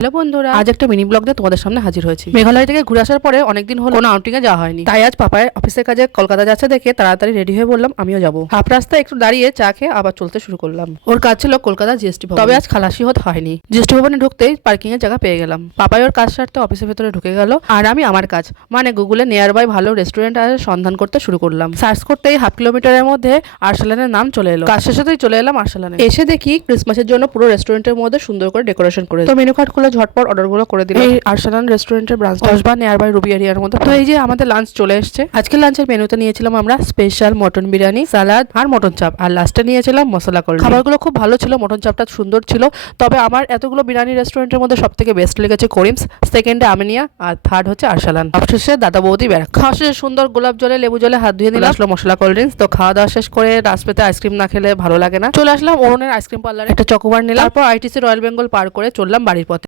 Hello বন্ধুরা, আজ একটা মিনি ব্লগ দিয়ে তোমাদের সামনে হাজির হয়েছি। মেঘালয় থেকে ঘুরে আসার পরে অনেকদিন হলো কোনো আউটিং এ যাওয়া হয়নি, তাই আজ পাপার অফিসের কাজে কলকাতা যাচ্ছে দেখে তাড়াতাড়ি রেডি হয়ে বললাম আমিও যাবো। হাফ রাস্তায় একটু দাঁড়িয়ে চা খেয়ে আবার চলতে শুরু করলাম। ওর কাজ ছিল কলকাতা জিএসটি ভবন, তবে আজ খালাসি হতে হয়নি। জিএসটি ভবনে ঢুকতেই পার্কিং এর জায়গা পেয়ে গেলাম। পাপাই ওর কাজ সারতে অফিসের ভেতরে ঢুকে গেল, আর আমি আমার কাজ মানে গুগলে নিয়ার বাই ভালো রেস্টুরেন্ট আর সন্ধান করতে শুরু করলাম। সার্চ করতেই হাফ কিলোমিটারের মধ্যে আরসালানের নাম চলে এলো। কাজ শেষেই চলে এলাম আরসালানে। এসে দেখি ক্রিসমাসের জন্য পুরো রেস্টুরেন্টের মধ্যে সুন্দর করে ডেকোরেশন করে, তো মেনু কার্ড খুলে ঝটপট অর্ডারগুলো করে দিলাম। এই আরসালান রেস্টুরেন্টের branch Kasba near by Ruby এরিয়ার মধ্যে। তো এই যে আমাদের লাঞ্চ চলে এসেছে। আজকে লাঞ্চের মেনুতে নিয়েছিলাম আমরা স্পেশাল মটন বিরিয়ানি, সালাদ আর মটন চাপ, আর লাস্টে নিয়েছিলাম মশলা কোল্ড। খাবারগুলো খুব ভালো ছিল, মটন চাপটা সুন্দর ছিল। তবে আমার এতগুলো বিরিয়ানি রেস্টুরেন্টের মধ্যে সব থেকে বেস্ট লেগেছে করিমস, সেকেন্ডে আমিনিয়া, আর থার্ড হচ্ছে আরসালান, অবশেষে দাদা বৌদি ব্যারাক। খাওয়া শেষে সুন্দর গোলাপ জলে লেবু জলে হাত ধুয়ে নিলাম, আসলো মশলা কোল্ড ড্রিঙ্কস। তো খাওয়া দাওয়া শেষ করে রাস্তাতে আইসক্রিম না খেলে ভালো লাগে না। চলে আসলাম অরুণের আইসক্রিম পার্লারে, একটা চকোবার নিলাম, তারপর আইটিসি রয়্যাল বেঙ্গল পার করে চললাম বাড়ির পথে।